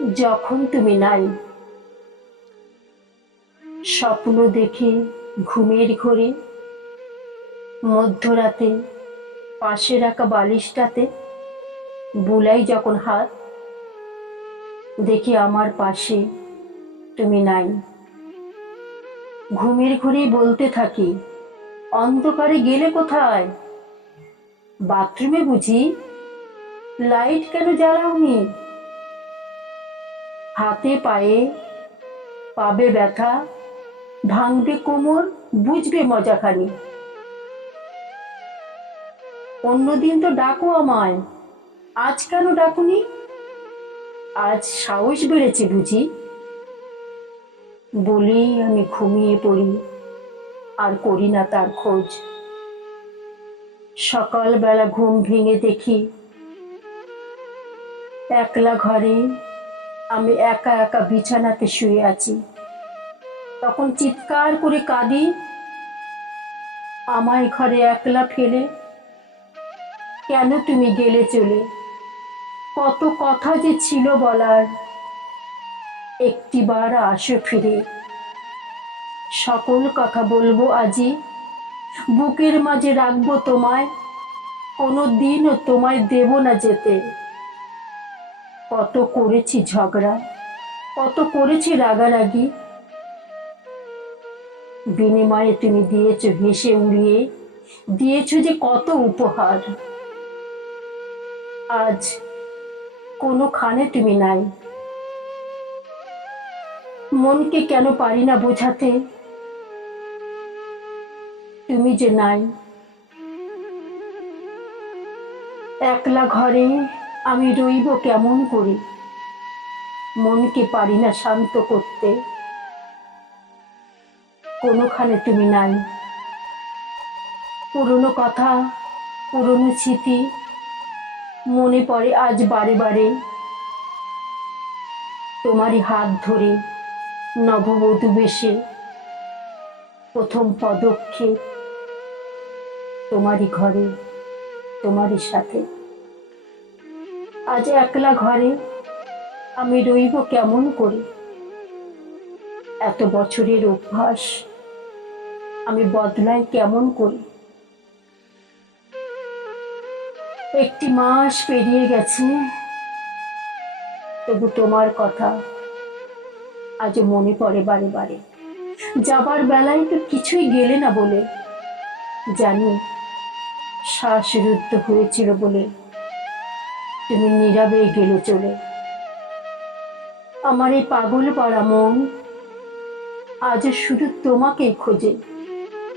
যখন তুমি নাই। স্বপ্ন দেখে ঘুমের ঘরে, মধ্যরাতে, পাশে রাখা বালিশটাতে, বুলাই যখন হাত, দেখি আমার পাশে তুমি নাই। ঘুমের ঘুরেই বলতে থাকি, অন্ধকারে গেলে কোথায়? বাথরুমে বুঝি, লাইট কেন জ্বালাওনি? হাতে পায়ে পাবে ব্যথা, ভাঙবে কোমর, বুঝবে মজাখানি। অন্যদিন তো ডাকো আমায়। আজ কেন ডাকুনি? আজ সাহস বেড়েছে বুঝি। বলি আমি ঘুমিয়ে পড়ি, আর করি না তার খোঁজ। সকালবেলা ঘুম ভেঙে দেখি, একলা ঘরে আমি একা একা বিছানাতে শুয়ে আছি। তখন চিৎকার করে কাঁদি। আমায় ঘরে একলা ফেলে। কেন তুমি গেলে চলে? কত কথা যে ছিল বলার। একটিবার আসো ফিরে। সকল কথা বলব আজি। বুকের মাঝে রাখব তোমায়। কোনো দিনও তোমায় দেব না যেতে। কত করেছি ঝগড়া, কত করেছি রাগারাগি। বিনিময়ে তুমি দিয়েছ হেসে উড়িয়ে, দিয়েছ যে কত উপহার। আজ কোনোখানে তুমি নাই। মনকে কেন পারি না বোঝাতে? তুমি যে নাই। একলা ঘরে আমি রইব কেমন করে? মনকে পারি না শান্ত করতে। কোনোখানে তুমি নাই। পুরনো কথা, পুরনো স্মৃতি, মনে পড়ে আজ বারে বারে। তোমারই হাত ধরে নববধূ বেশে। প্রথম পদক্ষেপ তোমারই ঘরে, তোমারই সাথে। আজ একলা ঘরে আমি রইব কেমন করে? এত বছরের অভ্যাস, আমি বদলাই কেমন করি? একটি মাস পেরিয়ে গেছে, তবু তোমার কথা আজ মনে পড়ে বারে বারে। যাবার বেলায় তো কিছুই গেলে না বলে, জানি শ্বাসরুদ্ধ হয়েছিল বলে তুমি নীরবে গেলে চলে। আমার এই পাগল পাড়া মন আজ শুধু তোমাকে খোঁজে।